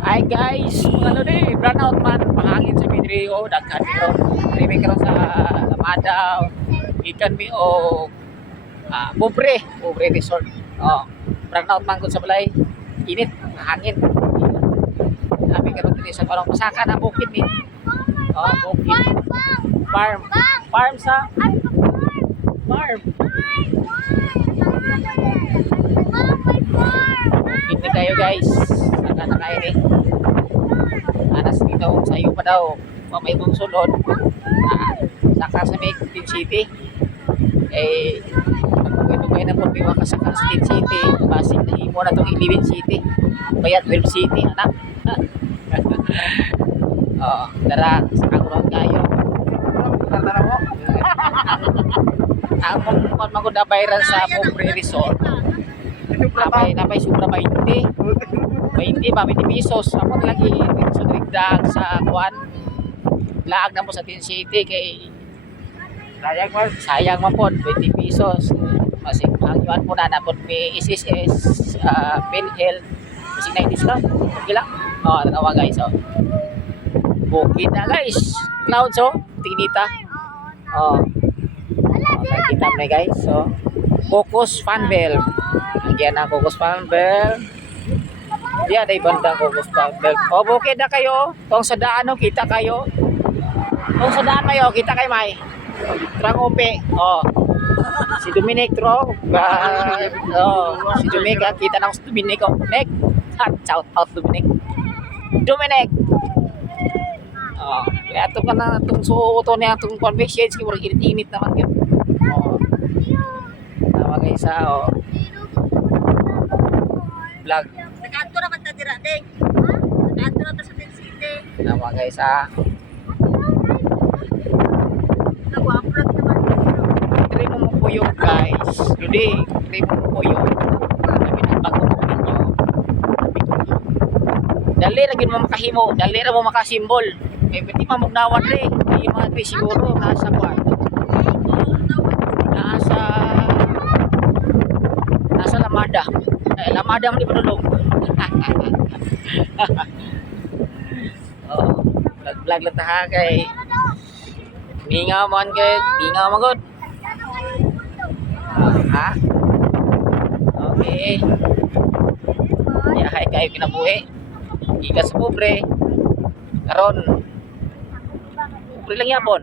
Hi guys, mga ano ni, brownout man, pangangin sa Midrio, daghan ni ron. Rimi karon sa Lamada, ikan mi o Pobre Resort. Oh, brownout man gud sa balay. Init, hangin. Kami karon dito sa parang pasaka na bukid ni. Oh, bukid. Farm. Farm sa farm. Bukid ni kayo guys. Saka na kayo ni. Anas dito sa iyo pa daw may mong sulod saka sa may Tin City magpapagay na po biwa ka sa Tin City basig na himo na itong 11 City kaya 12 City anak tara sa kaguron kayo tara mo ang magod na viral sa Pobre Resort napay sobra 20 ba 20 pesos ako lagi sa drigdag sa kuan laag na mo sa Tin City kay sayang man po 20 pesos masig hangyuan po na napod may SSS PhilHealth masig na discount okay lang tanawa guys bukid na guys clouds tinita nakita mo na guys Cocos Funbell nagyan ang Cocos Funbell. Diyan ay bandang Cocos Funbell. Bukid na kayo. Kung sa daan kita kayo. Kung sa daan kayo, kita kay May. Trangope. Si Dominic Tro. Si Dominic. Kita na si Dominic. Dominic. Shout out Dominic. Dominic. Kaya ito ka na itong suoto niya itong convictions. Kaya init naman yun. Tama kayo sa vlog. Nakaadto naman ta dira ding. Nakaadto na ta sa Tin City. Tama guys Nag-upload naman dito. try mo po yung guys. Today, try mo po yung sabi ng bago ninyo. Dali lagi mo makahimo, dali ra mo makasimbol. Eh pwede mamugnawan rin. Yung mga tre siguro nasa kwan. Nasa Lamada. Lamada mo di padulong. Vlog lang taha kay mingaw man god. Okay. Yahay kayo kinabuhi. Gikan sa pobre. Karon pobre lang yapon.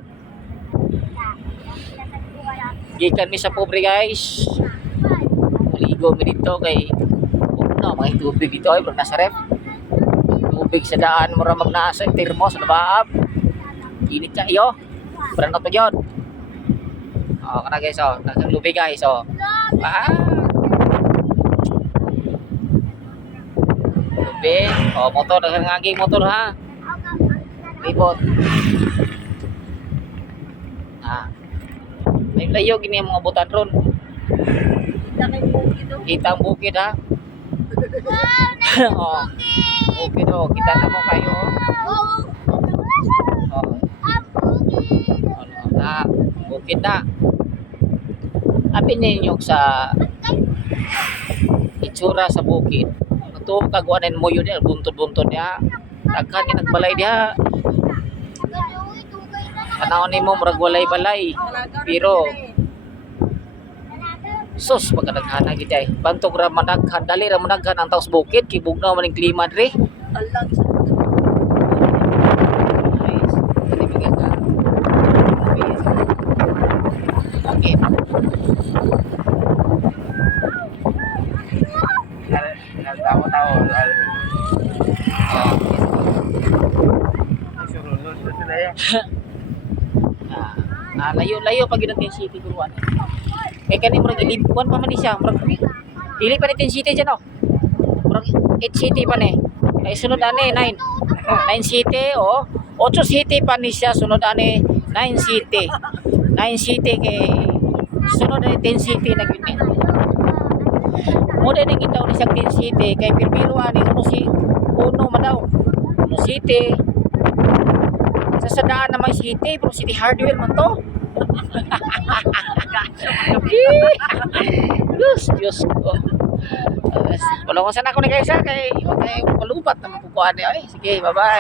Gikan mi sa pobre guys. Maligo mi dito kay mga tubig dito ay nasa ref. Tubig sa daan mura magnasa termos na baab. Init ka iyo. Brand to yun. Kana guys nakang lubi guys lubi. Motor nakangaging motor ha. Ribot. May layo gini mga butan ron. Kita ang bukid ha. Bukid kita na mo kayo. Bukid na. Apin ninyo sa itsura sa bukid. Ito kaguanan mo yun buntod-buntod niya. Daghan nga nagbalay diha. Tanawon nimo murag walay-balay. Pero sus pagkadaghana gid ay. Bantog ra managhan, dali ra managhan ang taos bukid kay bugnaw man ang klima diri. Allah okay. Tahu-tahu. Layo-layo pag Tin City turuan. Kani murag ilibkuan pa man ni siya. Dili pa ni Tin City dyan Murag 8 city pa ni. Ay sunod ani 9 city 8 city pa ni siya sunod ani 9 city. 9 city kay sunod ani 10 city na gyud ni. Muna nang gitaw ni sa Tin City kay Pilpilo ani uno man daw. Uno city. Sa daan na may city, pero city hardware man to. Diyos ko. Wala ko sana ako ni kayo sir kay malubat na makukuha niya. Sige, bye-bye.